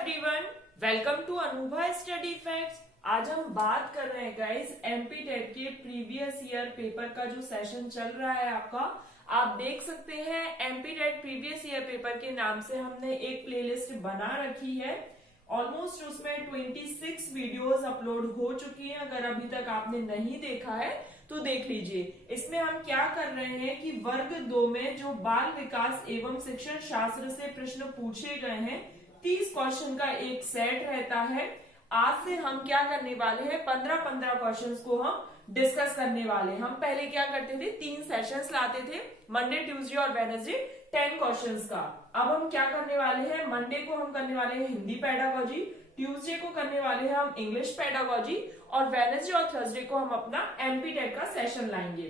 Everyone, welcome to Anubha study facts. आज हम बात कर रहे हैं गाइस एमपी टेट के प्रीवियस ईयर पेपर का जो सेशन चल रहा है आपका। आप देख सकते हैं MP TET previous year paper के नाम से हमने एक प्लेलिस्ट बना रखी है। ऑलमोस्ट उसमें 26 वीडियोस अपलोड हो चुकी हैं। अगर अभी तक आपने नहीं देखा है तो देख लीजिए। इसमें हम क्या कर रहे हैं कि वर्ग 2 में जो बाल विकास एवं शिक्षण शास्त्र से प्रश्न पूछे गए हैं 30 क्वेश्चन का एक सेट रहता है। आज से हम क्या करने वाले हैं, 15-15 क्वेश्चंस को हम डिस्कस करने वाले हैं। हम पहले क्या करते थे, 3 सेशंस लाते थे, मंडे, ट्यूसडे और वेडनेसडे 10 क्वेश्चंस का। अब हम क्या करने वाले हैं, मंडे को हम करने वाले हैं हिंदी पेडागोजी, ट्यूसडे को करने वाले हैं हम इंग्लिश पेडागोजी और वेडनेसडे और थर्सडे को हम अपना एमपी टेट का सेशन लाएंगे।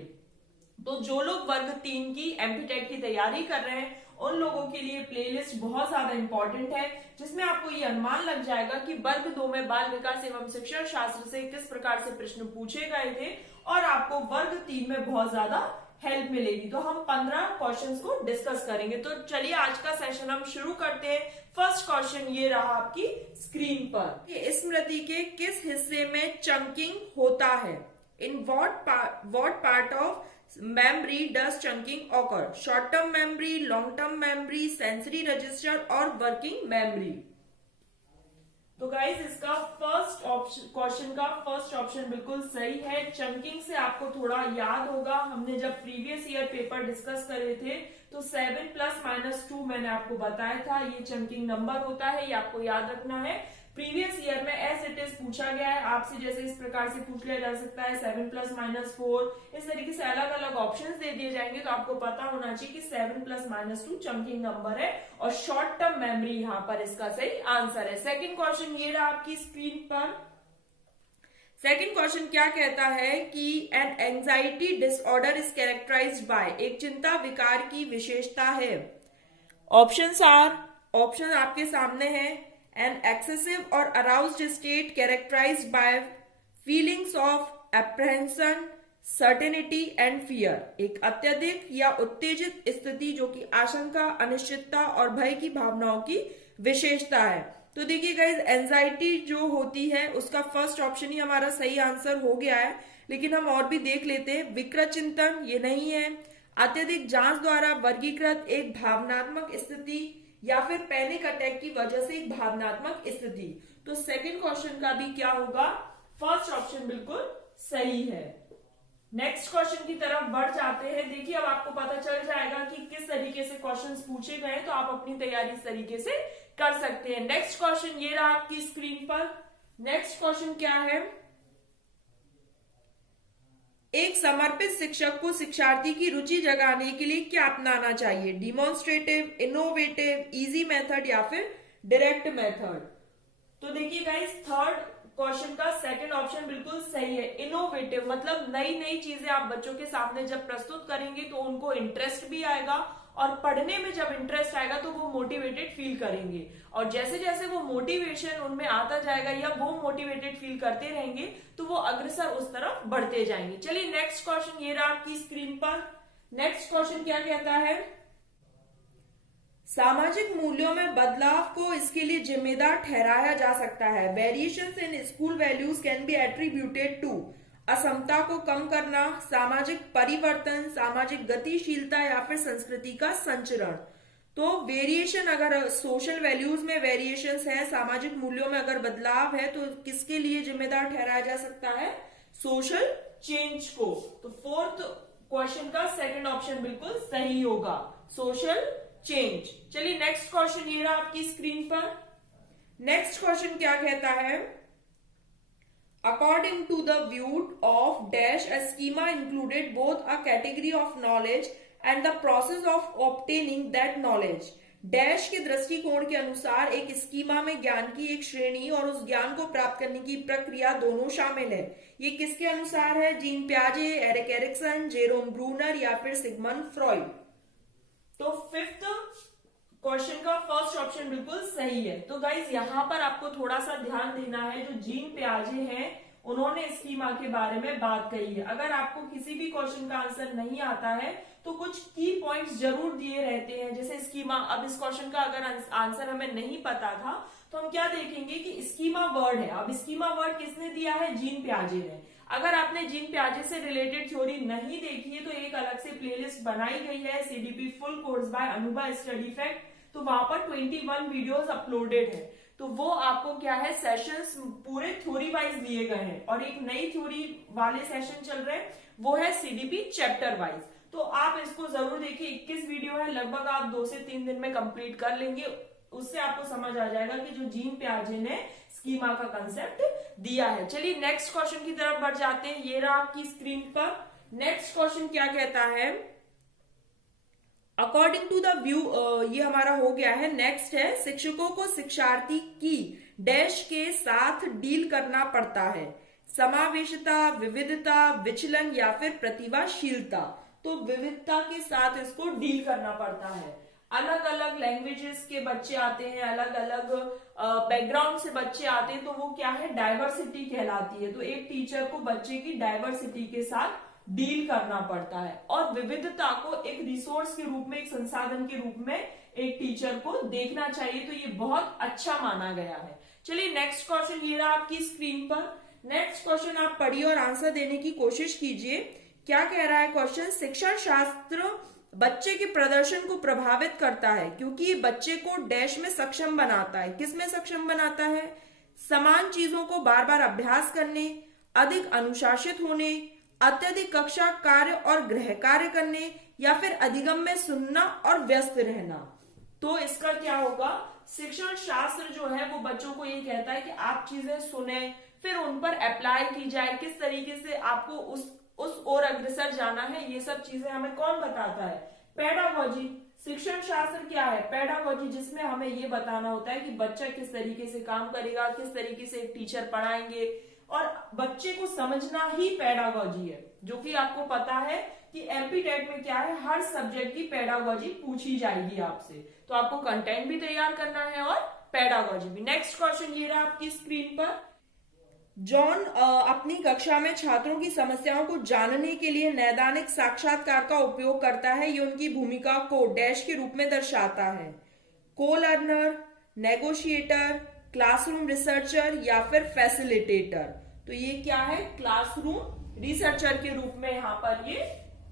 तो जो लोग वर्ग 3 की एमपी टेट की तैयारी कर रहे हैं उन लोगों के लिए प्लेलिस्ट बहुत ज्यादा इंपॉर्टेंट है, जिसमें आपको ये अनुमान लग जाएगा कि वर्ग 2 में बाल विकास एवं शिक्षण शास्त्र से किस प्रकार से प्रश्न पूछे गए थे और आपको वर्ग 3 में बहुत ज्यादा हेल्प मिलेगी। तो हम 15 क्वेश्चंस को डिस्कस करेंगे। तो चलिए आज का सेशन हम शुरू करते हैं। फर्स्ट क्वेश्चन ये रहा आपकी स्क्रीन पर। स्मृति के किस हिस्से में चंकिंग होता है? In what part of memory does chunking occur? Short term memory, long term memory, sensory register और working memory। तो गाइस इसका फर्स्ट ऑप्शन, क्वेश्चन का फर्स्ट ऑप्शन बिल्कुल सही है। चंकिंग से आपको थोड़ा याद होगा, हमने जब प्रीवियस ईयर पेपर डिस्कस करे थे तो 7 + -2 मैंने आपको बताया था, ये चंकिंग नंबर होता है, ये आपको याद रखना है। प्रीवियस ईयर में एज इट इज पूछा गया है आपसे, जैसे इस प्रकार से पूछ लिया जा सकता है 7 + -4, इस तरीके से अलग अलग ऑप्शंस दे दिए जाएंगे। तो आपको पता होना चाहिए कि 7 + -2 चंकिंग नंबर है और शॉर्ट टर्म मेमोरी यहाँ पर इसका सही आंसर है। सेकंड क्वेश्चन ये रहा आपकी स्क्रीन पर। सेकंड क्वेश्चन क्या कहता है कि an anxiety disorder is characterized by, एक चिंता विकार की विशेषता है। ऑप्शन आपके सामने है। An excessive or aroused state characterized by feelings of apprehension, certainty and fear, एक अत्यधिक या उत्तेजित स्थिति जो कि आशंका, अनिश्चितता और भय की भावनाओं की विशेषता है। तो देखिए गाइस, एंजाइटी जो होती है उसका फर्स्ट ऑप्शन ही हमारा सही आंसर हो गया है, लेकिन हम और भी देख लेते हैं। विकृत चिंतन ये नहीं है। अत्यधिक जांच द्वारा वर्गीकृत एक भावनात्मक स्थिति या फिर पैनिक अटैक की वजह से एक भावनात्मक स्थिति। तो सेकंड क्वेश्चन का भी क्या होगा, फर्स्ट ऑप्शन बिल्कुल सही है। नेक्स्ट क्वेश्चन की तरफ बढ़ जाते हैं। देखिए अब आपको पता चल जाएगा कि किस तरीके से क्वेश्चंस पूछे गए, तो आप अपनी तैयारी इस तरीके से कर सकते हैं। नेक्स्ट क्वेश्चन ये रहा आपकी स्क्रीन पर। नेक्स्ट क्वेश्चन क्या है, एक समर्पित शिक्षक को शिक्षार्थी की रुचि जगाने के लिए क्या अपनाना चाहिए? डिमॉन्स्ट्रेटिव, इनोवेटिव, इजी मेथड या फिर डायरेक्ट मेथड? तो देखिए गाइस, थर्ड क्वेश्चन का सेकंड ऑप्शन बिल्कुल सही है। इनोवेटिव मतलब नई नई चीजें आप बच्चों के सामने जब प्रस्तुत करेंगे तो उनको इंटरेस्ट भी आएगा और पढ़ने में जब इंटरेस्ट आएगा तो वो मोटिवेटेड फील करेंगे, और जैसे जैसे वो मोटिवेशन उनमें आता जाएगा या वो मोटिवेटेड फील करते रहेंगे तो वो अग्रसर उस तरफ बढ़ते जाएंगे। चलिए नेक्स्ट क्वेश्चन ये रहा आपकी स्क्रीन पर। नेक्स्ट क्वेश्चन क्या कहता है, सामाजिक मूल्यों में बदलाव को इसके लिए जिम्मेदार ठहराया जा सकता है। Variations in school values can be attributed to, असमता को कम करना, सामाजिक परिवर्तन, सामाजिक गतिशीलता या फिर संस्कृति का संचरण। तो वेरिएशन, अगर सोशल वैल्यूज में वेरिएशंस है, सामाजिक मूल्यों में अगर बदलाव है तो किसके लिए जिम्मेदार ठहराया जा सकता है? सोशल चेंज को। तो फोर्थ क्वेश्चन का सेकंड ऑप्शन बिल्कुल सही होगा, सोशल चेंज। चलिए नेक्स्ट क्वेश्चन ये रहा आपकी स्क्रीन पर। नेक्स्ट क्वेश्चन क्या कहता है, According to the view of dash, a schema included both a category of knowledge and the process of obtaining that knowledge. Dash के दृष्टिकोण के अनुसार एक स्कीमा में ज्ञान की एक श्रेणी और उस ज्ञान को प्राप्त करने की प्रक्रिया दोनों शामिल है। ये किसके अनुसार है? जीन पियाजे, एरिक एरिक्सन, जेरोम ब्रूनर या फिर सिगमंड फ्रॉइड। तो फिफ्थ क्वेश्चन का फर्स्ट ऑप्शन बिल्कुल सही है। तो गाइज यहाँ पर आपको थोड़ा सा ध्यान देना है, जो जीन पियाजे हैं उन्होंने स्कीमा के बारे में बात कही है। अगर आपको किसी भी क्वेश्चन का आंसर नहीं आता है तो कुछ की पॉइंट्स जरूर दिए रहते हैं, जैसे स्कीमा। अब इस क्वेश्चन का अगर आंसर हमें नहीं पता था तो हम क्या देखेंगे कि स्कीमा वर्ड है। अब स्कीमा वर्ड किसने दिया है? जीन पियाजे ने। अगर आपने जीन पियाजे से रिलेटेड थ्योरी नहीं देखी है तो एक अलग से प्लेलिस्ट बनाई गई है, CDP full course by Anubha study fact, तो वहां पर 21 वीडियोस अपलोडेड है। तो वो आपको क्या है, सेशंस पूरे थ्योरी वाइज दिए गए हैं, और एक नई थ्योरी वाले सेशन चल रहे हैं, वो है सीडीपी चैप्टर वाइज। तो आप इसको जरूर देखिए, 21 वीडियो है, लगभग आप 2 से 3 दिन में कंप्लीट कर लेंगे। उससे आपको समझ आ जाएगा कि जो जीन पियाजे ने स्कीमा का कंसेप्ट दिया है। चलिए नेक्स्ट क्वेश्चन की तरफ बढ़ जाते हैं। ये रहा आपकी स्क्रीन पर। नेक्स्ट क्वेश्चन क्या कहता है? अकॉर्डिंग टू द व्यू, ये हमारा हो गया है। नेक्स्ट है, शिक्षकों को शिक्षार्थी की डैश के साथ डील करना पड़ता है, समावेशिता, विविधता, विचलन या फिर प्रतिभाशीलता। तो विविधता के साथ इसको डील करना पड़ता है। अलग अलग लैंग्वेजेस के बच्चे आते हैं, अलग अलग बैकग्राउंड से बच्चे आते हैं, तो वो क्या है, डाइवर्सिटी कहलाती है। तो एक टीचर को बच्चे की डाइवर्सिटी के साथ डील करना पड़ता है, और विविधता को एक रिसोर्स के रूप में, एक संसाधन के रूप में एक टीचर को देखना चाहिए। तो ये बहुत अच्छा माना गया है। चलिए नेक्स्ट क्वेश्चन ये रहा आपकी स्क्रीन पर। नेक्स्ट क्वेश्चन आप पढ़िए और आंसर देने की कोशिश कीजिए। क्या कह रहा है क्वेश्चन? शिक्षण शास्त्र बच्चे के प्रदर्शन को प्रभावित करता है क्योंकि ये बच्चे को डैश में सक्षम बनाता है। किस में सक्षम बनाता है? समान चीजों को बार बार अभ्यास करने, अधिक अनुशासित होने, अत्यधिक कक्षा कार्य और गृह कार्य करने, या फिर अधिगम में सुनना और व्यस्त रहना। तो इसका क्या होगा? शिक्षण शास्त्र जो है वो बच्चों को ये कहता है कि आप चीजें सुने, फिर उन पर अप्लाई की जाए, किस तरीके से आपको उस ओर अग्रसर जाना है, ये सब चीजें हमें कौन बताता है? पेडागोजी। शिक्षण शास्त्र क्या है? पेडागोजी, जिसमें हमें ये बताना होता है कि बच्चा किस तरीके से काम करेगा, किस तरीके से एक टीचर पढ़ाएंगे, और बच्चे को समझना ही पेडागोजी है। जो कि आपको पता है कि एमपी टेट में क्या है, हर सब्जेक्ट की पेडागोजी पूछी जाएगी आपसे, तो आपको कंटेंट भी तैयार करना है और पेडागोजी भी। नेक्स्ट क्वेश्चन ये रहा आपकी स्क्रीन पर। जॉन अपनी कक्षा में छात्रों की समस्याओं को जानने के लिए नैदानिक साक्षात्कार का उपयोग करता है। ये उनकी भूमिका को डैश के रूप में दर्शाता है, को लर्नर, नेगोशिएटर, क्लासरूम रिसर्चर या फिर फैसिलिटेटर। तो ये क्या है? क्लासरूम रिसर्चर के रूप में यहाँ पर ये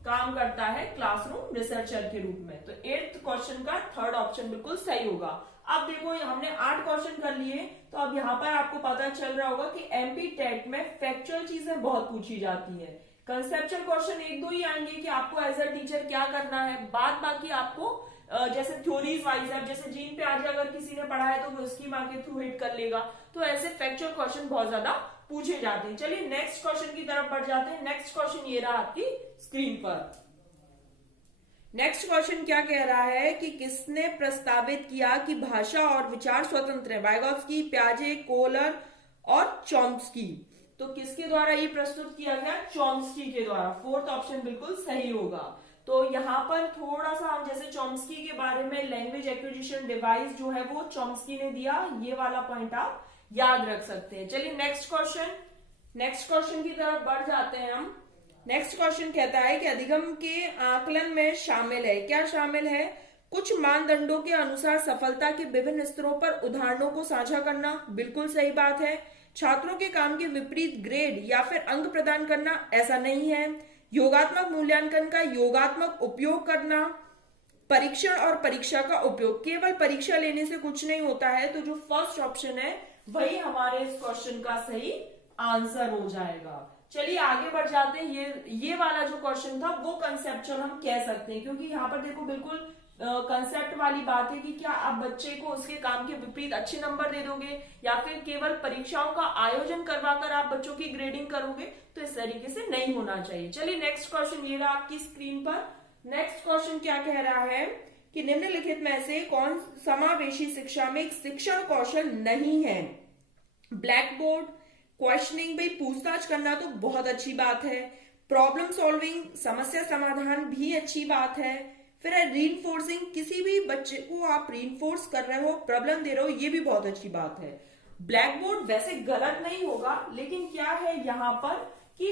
काम करता है, क्लासरूम रिसर्चर के रूप में। तो 8th क्वेश्चन का 3rd ऑप्शन बिल्कुल सही होगा। अब देखो हमने 8 क्वेश्चन कर लिए, तो अब यहाँ पर आपको पता चल रहा होगा कि एमपी टेट में फैक्चुअल चीजें बहुत पूछी जाती है। कंसेप्चुअल क्वेश्चन 1-2 ही आएंगे कि आपको एज अ टीचर क्या करना है, बाद बाकी आपको जैसे थ्योरीज वाइज है, जैसे जीन पे आज अगर किसी ने पढ़ा है तो वो उसकी माँ के थ्रू हिट कर लेगा। तो ऐसे फैक्चुअल क्वेश्चन बहुत ज्यादा पूछे जाते हैं। चलिए नेक्स्ट क्वेश्चन की तरफ बढ़ जाते हैं। नेक्स्ट क्वेश्चन ये रहा आपकी स्क्रीन पर। नेक्स्ट क्वेश्चन क्या कह रहा है कि किसने प्रस्तावित किया कि भाषा और विचार स्वतंत्र है? वाइगोत्स्की, पियाजे, कोहलर और चॉम्स्की। तो किसके द्वारा ये प्रस्तुत किया गया? चॉम्स्की के द्वारा। 4th ऑप्शन बिल्कुल सही होगा। तो यहाँ पर थोड़ा सा हम जैसे चॉम्स्की के बारे में, लैंग्वेज एक्विजिशन डिवाइस जो है वो चॉम्स्की ने दिया, ये वाला पॉइंट आप याद रख सकते हैं। चलिए नेक्स्ट क्वेश्चन की तरफ बढ़ जाते हैं हम। नेक्स्ट क्वेश्चन कहता है कि अधिगम के आकलन में शामिल है, क्या शामिल है? कुछ मानदंडों के अनुसार सफलता के विभिन्न स्तरों पर उदाहरणों को साझा करना। बिल्कुल सही बात है। छात्रों के काम के विपरीत ग्रेड या फिर अंक प्रदान करना, ऐसा नहीं है। योगात्मक मूल्यांकन का योगात्मक उपयोग करना, परीक्षण और परीक्षा का उपयोग। केवल परीक्षा लेने से कुछ नहीं होता है, तो जो फर्स्ट ऑप्शन है वही हमारे इस क्वेश्चन का सही आंसर हो जाएगा। चलिए आगे बढ़ जाते हैं। ये वाला जो क्वेश्चन था वो कंसेप्चुअल हम कह सकते हैं, क्योंकि यहाँ पर देखो बिल्कुल कंसेप्ट वाली बात है कि क्या आप बच्चे को उसके काम के विपरीत अच्छे नंबर दे दोगे या फिर केवल परीक्षाओं का आयोजन करवाकर आप बच्चों की ग्रेडिंग करोगे, तो इस तरीके से नहीं होना चाहिए। चलिए नेक्स्ट क्वेश्चन ये रहा आपकी स्क्रीन पर। नेक्स्ट क्वेश्चन क्या कह रहा है कि निम्नलिखित में से कौन समावेशी शिक्षा में एक शिक्षण कौशल नहीं है? ब्लैक बोर्ड, क्वेश्चनिंग, भाई पूछताछ करना तो बहुत अच्छी बात है। प्रॉब्लम सॉल्विंग, समस्या समाधान भी अच्छी बात है। फिर है रीइंफोर्सिंग, किसी भी बच्चे को आप रीइंफोर्स कर रहे हो, प्रॉब्लम दे रहे हो, ये भी बहुत अच्छी बात है। ब्लैक बोर्ड वैसे गलत नहीं होगा, लेकिन क्या है यहाँ पर कि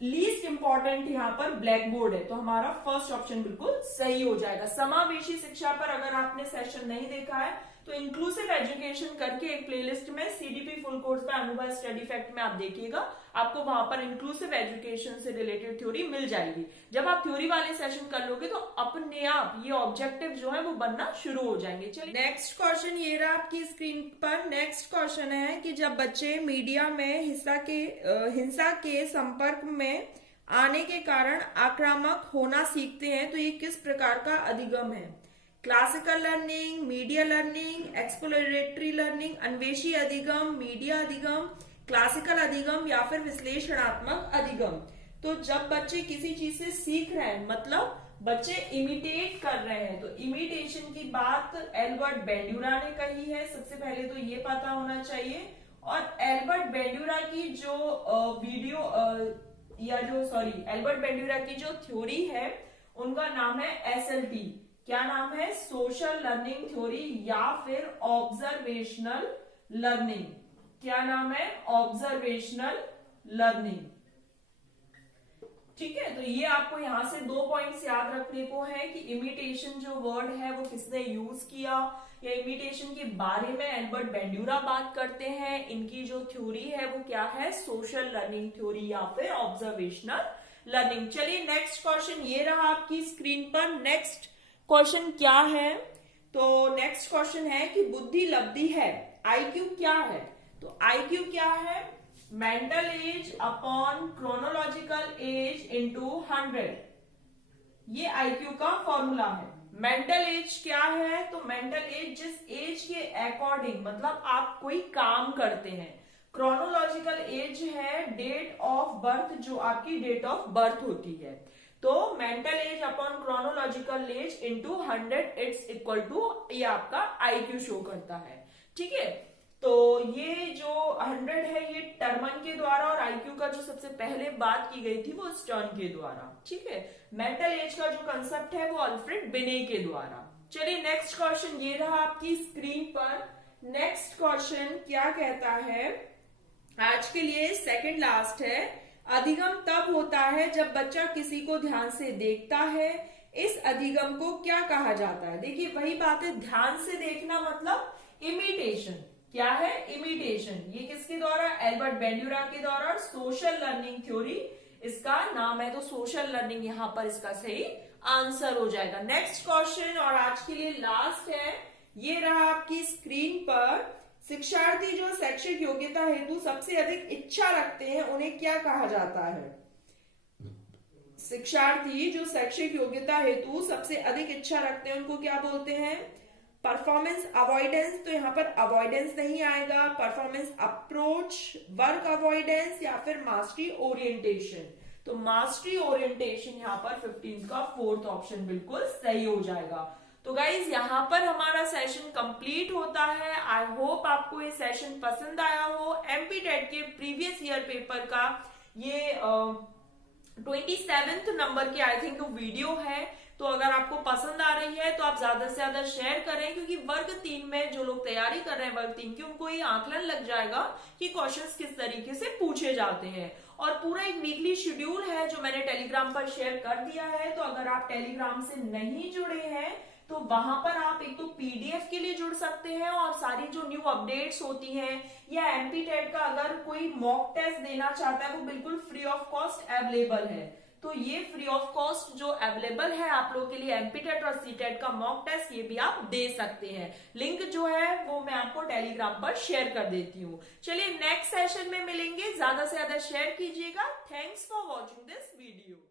लीस्ट इंपॉर्टेंट यहाँ पर ब्लैक बोर्ड है, तो हमारा फर्स्ट ऑप्शन बिल्कुल सही हो जाएगा। समावेशी शिक्षा पर अगर आपने सेशन नहीं देखा है तो इंक्लूसिव एजुकेशन करके एक प्लेलिस्ट में सीडीपी फुल कोर्स पे अनुभव स्टडी फैक्ट में आप देखिएगा, आपको वहां पर इंक्लूसिव एजुकेशन से रिलेटेड थ्योरी मिल जाएगी। जब आप थ्योरी वाले सेशन कर लोगे तो अपने आप ये ऑब्जेक्टिव जो है वो बनना शुरू हो जाएंगे। चलिए नेक्स्ट क्वेश्चन ये रहा आपकी स्क्रीन पर। नेक्स्ट क्वेश्चन है कि जब बच्चे मीडिया में हिंसा के संपर्क में आने के कारण आक्रामक होना सीखते हैं तो ये किस प्रकार का अधिगम है? Classical learning, media learning, exploratory learning, अन्वेषी अधिगम, मीडिया अधिगम, क्लासिकल अधिगम या फिर विश्लेषणात्मक अधिगम। तो जब बच्चे किसी चीज से सीख रहे हैं, मतलब बच्चे इमिटेट कर रहे हैं, तो इमिटेशन की बात एल्बर्ट बेंड्यूरा ने कही है, सबसे पहले तो ये पता होना चाहिए। और एल्बर्ट बेंड्यूरा की जो एल्बर्ट बेंड्यूरा की जो थ्योरी है उनका नाम है SLT। क्या नाम है? सोशल लर्निंग थ्योरी या फिर ऑब्जर्वेशनल लर्निंग। क्या नाम है? Observational learning. ठीक है, तो ये आपको यहां से 2 पॉइंट्स याद रखने को है कि इमिटेशन जो वर्ड है वो किसने यूज किया, या इमिटेशन के बारे में एल्बर्ट बेंड्यूरा बात करते हैं। इनकी जो थ्योरी है वो क्या है? सोशल लर्निंग थ्योरी या फिर ऑब्जर्वेशनल लर्निंग। चलिए नेक्स्ट क्वेश्चन ये रहा आपकी स्क्रीन पर। नेक्स्ट क्वेश्चन क्या है? तो नेक्स्ट क्वेश्चन है कि बुद्धि लब्धि है, IQ क्या है? तो IQ क्या है? Mental age upon chronological age into 100, ये IQ का फॉर्मूला है। मेंटल एज क्या है? तो मेंटल एज जिस एज के अकॉर्डिंग, मतलब आप कोई काम करते हैं। क्रोनोलॉजिकल एज है डेट ऑफ बर्थ, जो आपकी डेट ऑफ बर्थ होती है। तो mental age upon chronological age into 100 it's equal to, ये आपका IQ शो करता है। ठीक है, तो ये जो 100 है ये टर्मन के द्वारा, और IQ का जो सबसे पहले बात की गई थी वो स्टर्न के द्वारा। ठीक है, मेंटल एज का जो कंसेप्ट है वो अल्फ्रेड बिने के द्वारा। चलिए नेक्स्ट क्वेश्चन ये रहा आपकी स्क्रीन पर। नेक्स्ट क्वेश्चन क्या कहता है, आज के लिए सेकंड लास्ट है। अधिगम तब होता है जब बच्चा किसी को ध्यान से देखता है, इस अधिगम को क्या कहा जाता है? देखिए वही बात है, ध्यान से देखना मतलब इमिटेशन। क्या है? इमिटेशन। ये किसके द्वारा? एल्बर्ट बेंड्यूरा के द्वारा। सोशल लर्निंग थ्योरी इसका नाम है, तो सोशल लर्निंग यहां पर इसका सही आंसर हो जाएगा। नेक्स्ट क्वेश्चन और आज के लिए लास्ट है, ये रहा आपकी स्क्रीन पर। शिक्षार्थी जो शैक्षिक योग्यता हेतु सबसे अधिक इच्छा रखते हैं उन्हें क्या कहा जाता है? शिक्षार्थी जो शैक्षिक योग्यता हेतु सबसे अधिक इच्छा रखते हैं उनको क्या बोलते हैं? परफॉर्मेंस अवॉइडेंस, तो यहाँ पर अवॉइडेंस नहीं आएगा। परफॉर्मेंस अप्रोच, वर्क अवॉइडेंस या फिर मास्टरी ओरिएंटेशन। तो मास्टरी ओरिएंटेशन यहाँ पर 15 का 4th ऑप्शन बिल्कुल सही हो जाएगा। तो गाइज यहाँ पर हमारा सेशन कंप्लीट होता है। आई होप आपको ये सेशन पसंद आया हो। एमपी टेट के प्रीवियस ईयर पेपर का ये 27th नंबर की आई थिंक वीडियो है, तो अगर आपको पसंद आ रही है तो आप ज्यादा से ज्यादा शेयर करें, क्योंकि वर्ग 3 में जो लोग तैयारी कर रहे हैं वर्ग 3 की, उनको ये आकलन लग जाएगा कि क्वेश्चंस किस तरीके से पूछे जाते हैं। और पूरा एक वीकली शेड्यूल है जो मैंने टेलीग्राम पर शेयर कर दिया है, तो अगर आप टेलीग्राम से नहीं जुड़े हैं तो वहां पर आप एक तो PDF के लिए जुड़ सकते हैं, और सारी जो न्यू अपडेट्स होती हैं, या एमपी टेट का अगर कोई मॉक टेस्ट देना चाहता है वो बिल्कुल फ्री ऑफ कॉस्ट अवेलेबल है। तो ये फ्री ऑफ कॉस्ट जो अवेलेबल है आप लोगों के लिए एमपी टेट और सीटेट का मॉक टेस्ट, ये भी आप दे सकते हैं। लिंक जो है वो मैं आपको टेलीग्राम पर शेयर कर देती हूँ। चलिए नेक्स्ट सेशन में मिलेंगे, ज्यादा से ज्यादा शेयर कीजिएगा। Thanks for watching this video.